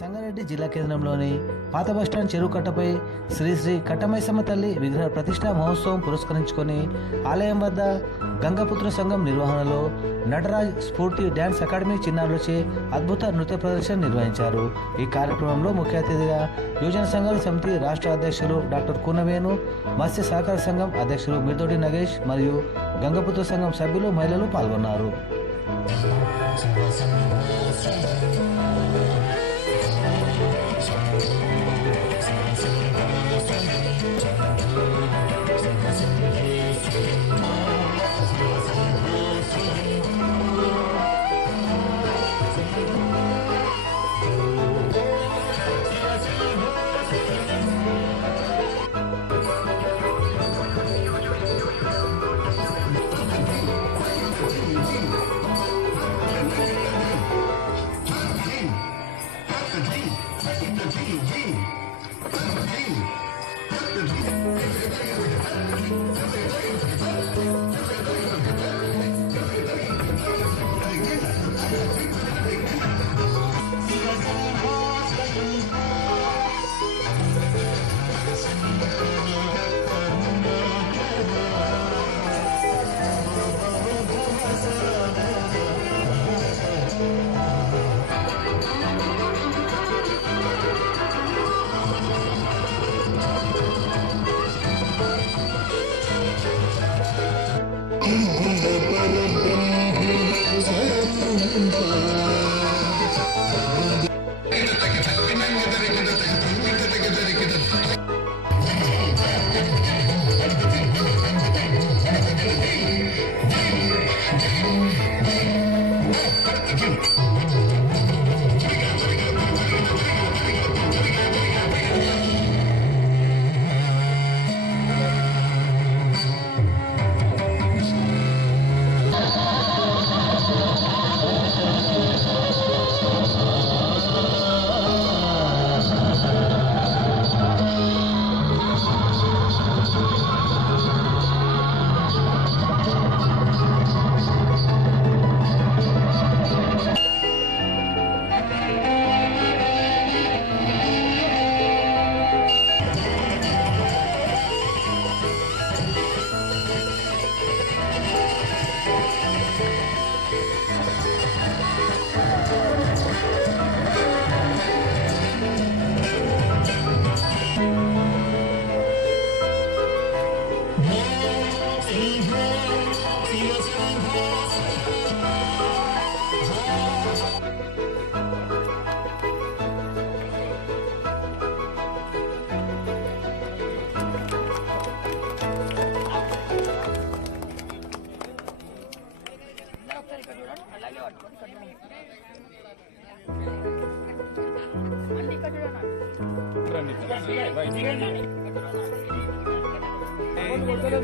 సంగారెడ్డి జిల్లా కేంద్రంలోని పాత బస్టాండ్ చెరువు కట్టపై శ్రీ శ్రీ కట్టమైసమ్మ తల్లి విగ్రహ ప్రతిష్టా మహోత్సవం పురస్కరించుకొని ఆలయం వద్ద గంగపుత్ర సంఘం నిర్వహణలో నటరాజ్ స్ఫూర్తి డ్యాన్స్ అకాడమీ చిన్నారులచే అద్భుత నృత్య ప్రదర్శన నిర్వహించారు. ఈ కార్యక్రమంలో ముఖ్య అతిథిగా యువజన సంఘాల సమితి రాష్ట్ర అధ్యక్షులు డాక్టర్ కూనవేణు, మత్స్య సహకార సంఘం అధ్యక్షులు మిర్దోడి నగేష్ మరియు గంగపుత్ర సంఘం సభ్యులు, మహిళలు పాల్గొన్నారు.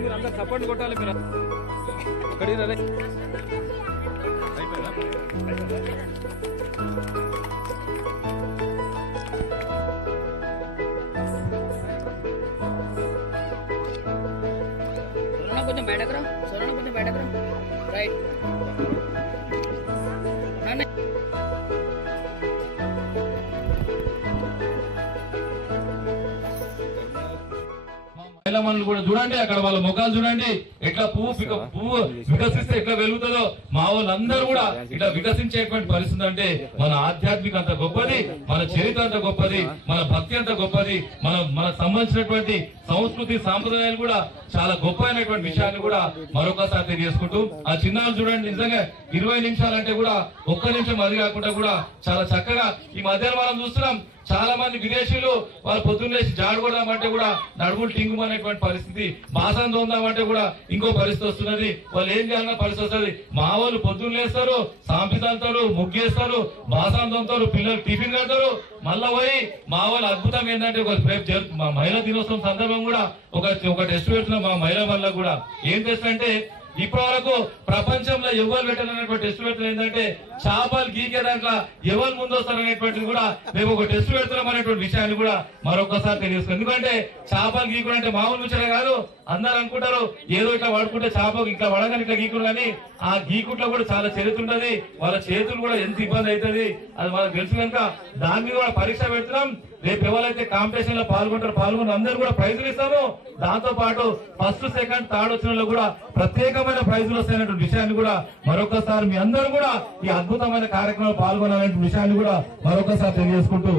మీరు అందరు సపోర్ట్ కొట్టాలి. మీరు అక్కడికి రే కొంచెం బయటకు రా, సోరణ కొంచెం బయటకు రా. రైట్ మహిళలు కూడా చూడండి, అక్కడ వాళ్ళ ముఖాలు చూడండి, ఎట్లా పువ్వు వికసిస్తే ఎట్లా వెలుగుతుందో. మా వాళ్ళందరూ కూడా ఇట్లా వికసించేటువంటి పరిస్థితి అంటే మన ఆధ్యాత్మిక అంత గొప్పది, మన చరిత్ర అంత గొప్పది, మన భక్తి అంత గొప్పది, మనకు సంబంధించినటువంటి సంస్కృతి సాంప్రదాయాలు కూడా చాలా గొప్ప అయినటువంటి విషయాన్ని కూడా మరొకసారి తెలియజేసుకుంటూ, ఆ చిన్నాలు చూడండి, నిజంగా 20 నిమిషాలంటే కూడా ఒక్క నిమిషం అది కాకుండా కూడా చాలా చక్కగా ఈ మధ్యాహ్నం మనం చూస్తున్నాం. చాలా మంది విదేశీయులు వాళ్ళు పొద్దున్న లేచి జాడు కొడదామంటే కూడా నడుములు టింగుమనేటువంటి పరిస్థితి, బాసం తోందామంటే కూడా ఇంకో పరిస్థితి వస్తున్నది. వాళ్ళు ఏం చేయాలన్న పరిస్థితి వస్తుంది. మా వాళ్ళు పొద్దున్న లేస్తారు, సాంపితాంతారు, ముగ్గేస్తారు, బాసం తోంతారు, పిల్లలు టిఫిన్ కడతారు, మళ్ళా పోయి మా వాళ్ళు అద్భుతం ఏంటంటే మా మహిళా దినోత్సవం సందర్భం కూడా ఒక టెస్ట్ పెడుతున్నాం మా మహిళా వల్ల కూడా. ఏం చేస్తారంటే ఇప్పటి వరకు ప్రపంచంలో ఎవరు పెట్టాలనేటువంటి టెస్ట్ పెడుతున్నారు. ఏంటంటే చేపలు గీకే దాంట్లో ఎవరు ముందు వస్తారనేటువంటిది కూడా మేము ఒక టెస్ట్ పెడుతున్నాం అనేటువంటి విషయాన్ని కూడా మరొకసారి తెలియజేస్తాం. ఎందుకంటే చేపలు గీకుడు అంటే మామూలు ముచ్చటే కాదు. అందరు అనుకుంటారు ఏదో ఇట్లా వాడుకుంటే చేప ఇట్లా వడగానే ఇట్లా గీకుడు, కానీ ఆ గీకుట్లో కూడా చాలా చరిత్ర ఉంటది. వాళ్ళ చేతులు కూడా ఎంత ఇబ్బంది అవుతుంది అది మనకు తెలుసు కనుక దాని మీద కూడా పరీక్ష పెడుతున్నాం. రేపు ఎవరైతే కాంపిటీషన్ లో పాల్గొని అందరూ కూడా ప్రైజులు ఇస్తాము. దాంతో పాటు ఫస్ట్ సెకండ్ థర్డ్ వచ్చిన కూడా ప్రత్యేకమైన ప్రైజులు వస్తాయనే విషయాన్ని కూడా మరొకసారి మీ అందరూ కూడా ఈ అద్భుతమైన కార్యక్రమంలో పాల్గొనాలనే విషయాన్ని కూడా మరొకసారి తెలియజేసుకుంటూ